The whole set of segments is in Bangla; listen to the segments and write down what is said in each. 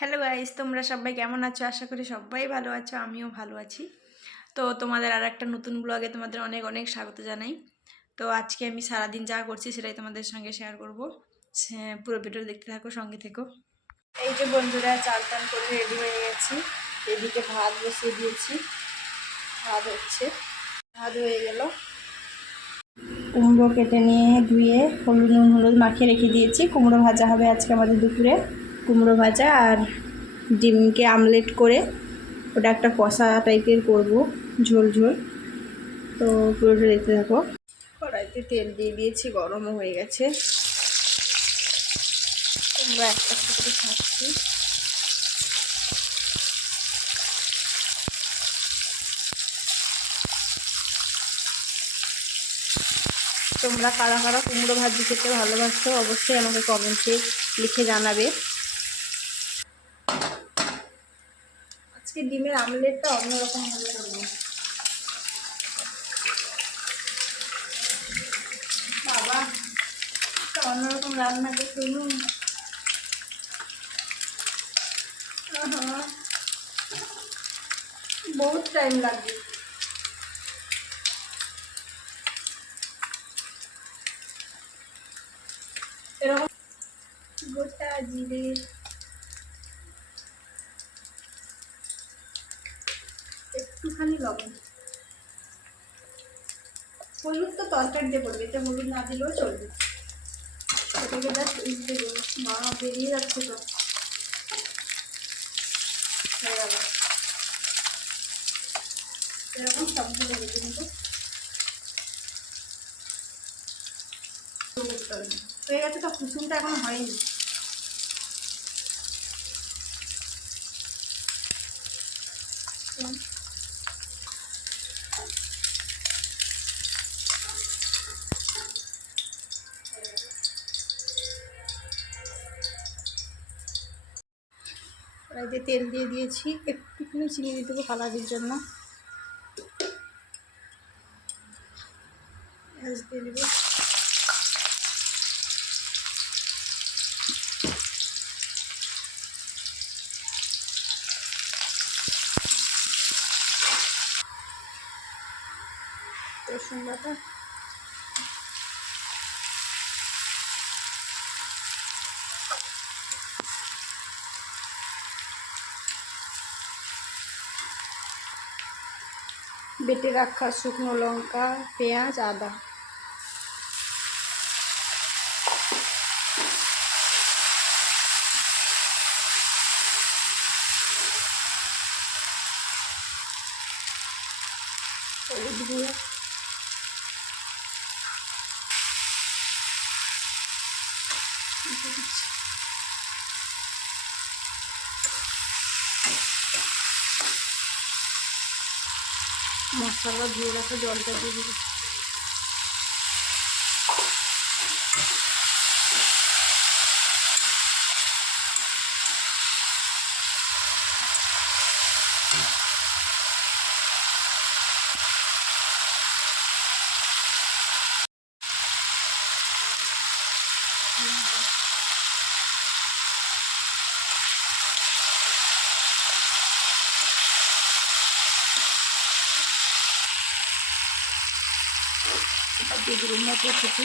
হ্যালো গাইস, তোমরা সবাই কেমন আছো? আশা করি সবাই ভালো আছো, আমিও ভালো আছি। তো তোমাদের আর একটা নতুন ব্লগে তোমাদের অনেক অনেক স্বাগত জানাই। তো আজকে আমি সারাদিন যা করছি সেটাই তোমাদের সঙ্গে শেয়ার করবো। পুরো ভিডিও দেখতে থাকো, সঙ্গে থেকো। এই যে বন্ধুরা, চাল টান করে রেডি হয়ে গেছি। এদিকে ভাত বসিয়ে দিয়েছি, ভাত হচ্ছে, ভাত হয়ে গেল। কুমড়ো কেটে নিয়ে ধুয়ে নুন হলুদ মাখিয়ে রেখে দিয়েছি। কুমড়ো ভাজা হবে আজকে আমাদের দুপুরে। কুমড়ো ভাজা আর ডিমকে আমলেট করে ওটা একটা কষা টাইপের করব, ঝোল ঝোল। তো পুরোটা দেখতে থাকো। কড়াইতে তেল দিয়ে দিয়েছি, গরমও হয়ে গেছে। তোমরা একটা করে খাচ্ছি। তোমরা কারা কারা কুমড়ো ভাজি খেতে ভালোবাসো অবশ্যই আমাকে কমেন্টে লিখে জানাবে। আজকে ডিমের আমলেটটা অন্যরকম ভাবে করবো। বাবা, অন্যরকম রান্না করতে শুনুন। বহুত টাইম লাগবে। এরকম গোটা জিরে, একটুখানি লবণ, হলুদ তো তরকারিতে পড়বে, এতে হলুদ না দিলেও চলবে। এটাকে জাস্ট উঠতে দেবো। মা বেরিয়ে যাচ্ছে তো, হয়ে গেল। এরকম সবগুলো দেবে কিন্তু হয়ে গেছে। তো কুসুমটা এখন হয়নি। কড়াইতে তেল দিয়ে দিয়েছি, একটুখানি চিনি দিয়ে দেবো কালারের জন্য। পেঁয়াজ দিয়ে দেবো। রসুন বাটা, বেটে রাখা শুকনো লঙ্কা, পেঁয়াজ, আদা। হলুদ গুঁড়ো, মশলা ধুয়ে রাখা জলটা দিয়ে দিবি। দিয়ে দেবো মটর কুচি।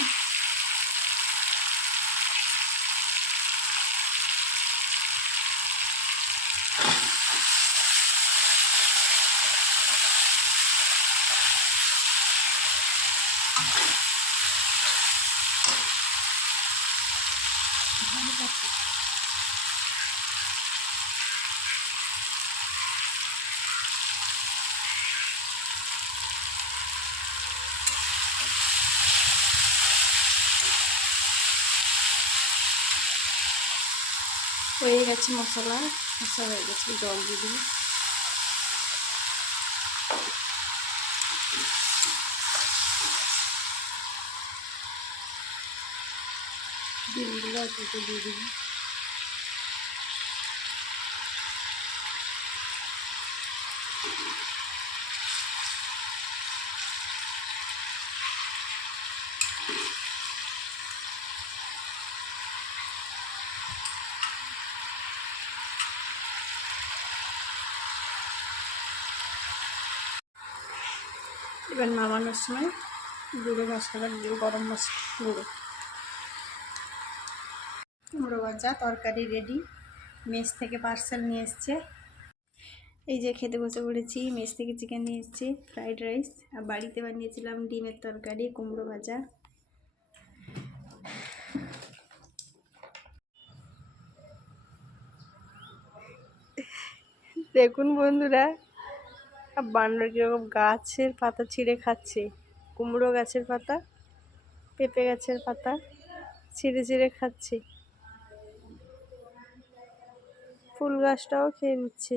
হয়ে গেছে মশলা, কষা হয়ে গেছে, জল দিয়ে দিবি। ডিমগুলো কেটে দিয়ে দিবি। এবার নামানোর সময় গুঁড়ো মশলা দিয়ে গরম মশলা গুঁড়ো ভাজা তরকারি রেডি। মেস থেকে পার্সেল নিয়ে এসছে। এই যে খেতে বসে পড়েছি। মেস থেকে চিকেন নিয়ে এসছে, ফ্রাইড রাইস, আর বাড়িতে বানিয়েছিলাম ডিমের তরকারি, কুমড়ো ভাজা। দেখুন বন্ধুরা, বানর কিরকম গাছের পাতা ছিঁড়ে খাচ্ছে। কুমড়ো গাছের পাতা, পেঁপে গাছের পাতা ছিঁড়ে ছিঁড়ে খাচ্ছে। ফুল গাছটাও খেয়ে নিচ্ছে।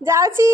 যাচ্ছি।